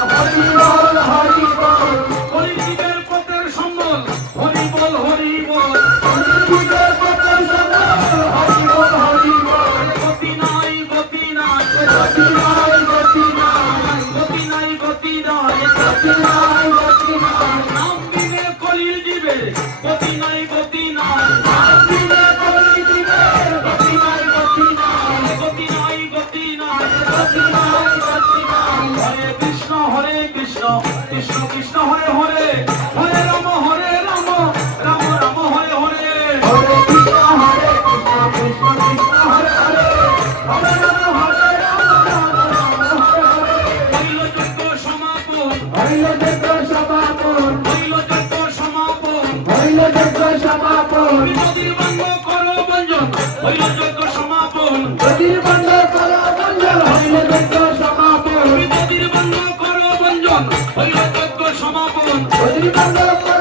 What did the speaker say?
হরি বল হরি বল কলিযুগের পথের সম্বল হরি বল হরি বল কলিযুগের পথের সম্বল হরি বল হরি বল গতি নাই গতি নাই গতি নাই গতি নাই গতি নাই গতি নাই গতি নাই গতি নাই নাম দিলে কলির জীবে গতি নাই গতি নাই দিলে কলিযুগের গতি নাই গতি নাই গতি নাই গতি নাই গতি নাই গতি নাই হরে কৃষ্ণ কৃষ্ণ কৃষ্ণ হরে হরে হরে রাম রাম রাম হরে হরে হরে কৃষ্ণ কৃষ্ণ কৃষ্ণ হরে হরে হরে রাম হরে রাম হরে হরে হইল যজ্ঞ সমাপন হইল যজ্ঞ সমাপন হইল যজ্ঞ সমাপন হইল যজ্ঞ সমাপন নদীর ভঙ্গ করো বঞ্জন হইল যজ্ঞ সমাপন নদীর বন্ধ করো বন্ধন হইল যজ্ঞ সমাপন নদীর ভঙ্গ করো বঞ্জন হইল যজ্ঞ সমাপন নদীর বন্ধ করো